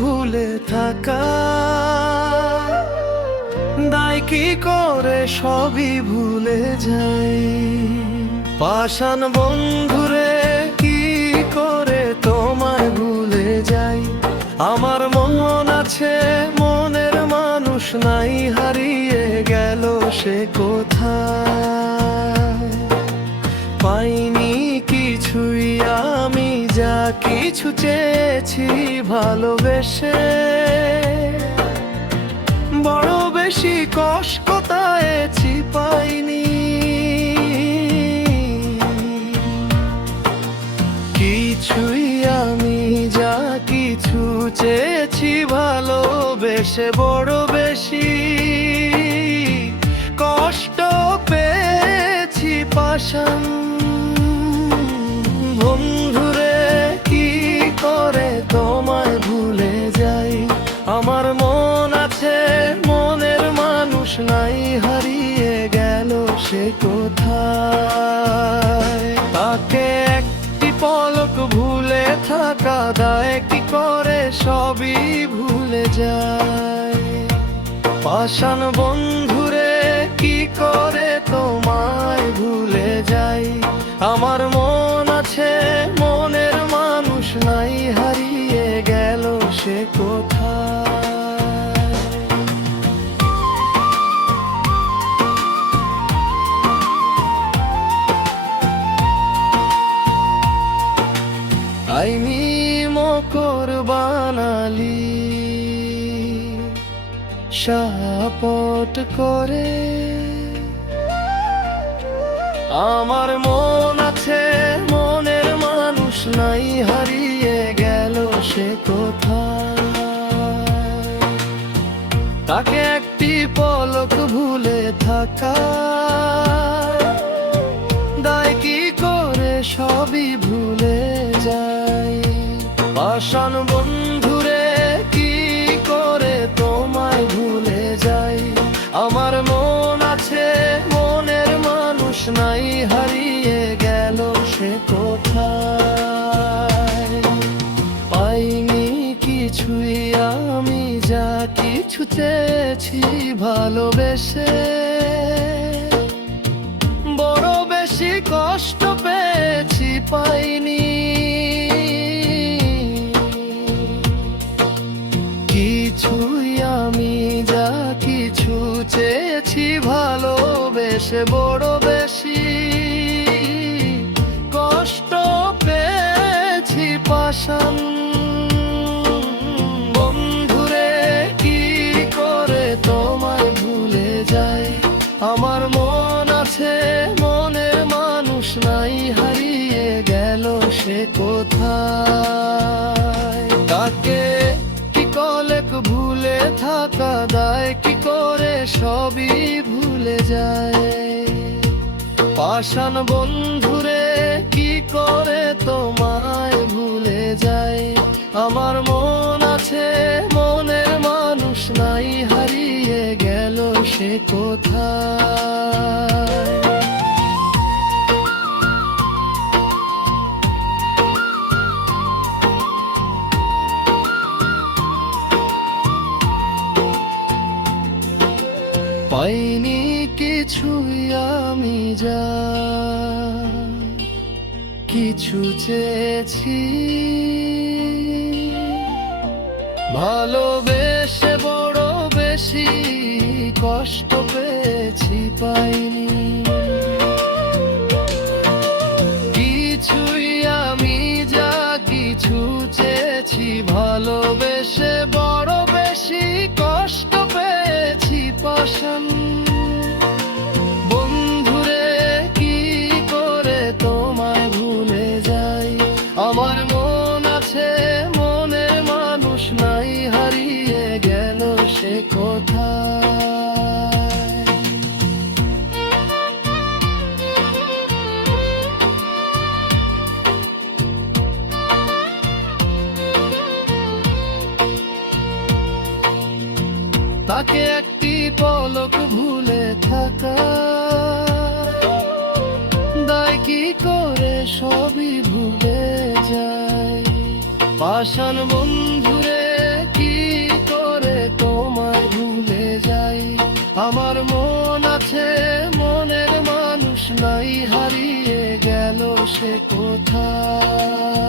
ভুলে থাকা দায় কি করে সবই ভুলে যাই। পাষাণ বন্ধুরে কি করে তোমায় ভুলে যাই। আমার মন আছে মনের মানুষ নাই, হারিয়ে গেল সে কোথায়। পাইনি কিছুই আমি যা কিছু চেয়েছি ভালোবেসে, বড় বেশি কষ্ট পেয়েছি পাইনি। কিছুই আমি যা কিছু চেয়েছি ভালোবেসে, বড় বেশি কষ্ট পেয়েছি পাষাণ বন্ধুরে কি করে তোমায় ভুলে যাই। আমার মন আছে মনের মানুষ নাই, হারিয়ে গেল সে কোথায়। তাকে একটি পলক ভুলে থাকা দায় কি করে সবই ভুলে যায়। পাষাণ বন্ধুরে কি করে তোমায় ভুলে যাই। আমার মন আছে মনের মানুষ নাই, হারিয়ে গেল সে কোথায়। আইনি মকর বানালি সাপট করে। আমার মন আছে মনের মানুষ নাই, হারিয়ে গেল সে কোথায়। তাকে একটি পলক ভুলে থাকা দায় কি করে সবই ভুলে যাই। পাষাণ বন্ধুরে কি করে তোমায় ভুলে যাই। আমার মন আছে মনের মানুষ নাই, হারিয়ে গেল সে কোথায়। পাইনি কিছুই আমি যা কিছু চেয়েছি ভালোবেসে, বড় বেশি কষ্ট পেয়েছি পাইনি। কিছুই আমি যা কিছু চেয়েছি ভালোবেসে, বড় বেশি কষ্ট পেয়েছি পাষাণ বন্ধুরে কি করে তোমায় ভুলে যাই। আমার মন আছে মনের মানুষ নাই, হারিয়ে গেল সে কোথায়। তাকে কি কলেক ভুলে থাকা দায় কি করে সবই ভুলে যায়। পাষাণ বন্ধুরে কি করে তোমায় ভুলে যাই। আমার মন আছে মনের মানুষ নাই, হারিয়ে গেল সে কোথায়। পাইনি কিছুই আমি যা কিছু চেয়েছি ভালোবেসে, বড় বেশি কষ্ট পেয়েছি পাইনি। কিছুই আমি যা কিছু চেয়েছি ভালোবেসে, বড় বেশি কষ্ট পেয়েছি পাষাণ বন্ধুরে কি করে তোমায় ভুলে যাই। আমার মন আছে মনের মানুষ নাই, হারিয়ে গেল সে কোথায়। তাকে একটি পলক ভুলে থাকা দায় কি করে সবই ভুলে যায়। পাষাণ বন্ধুরে সে কোথায়?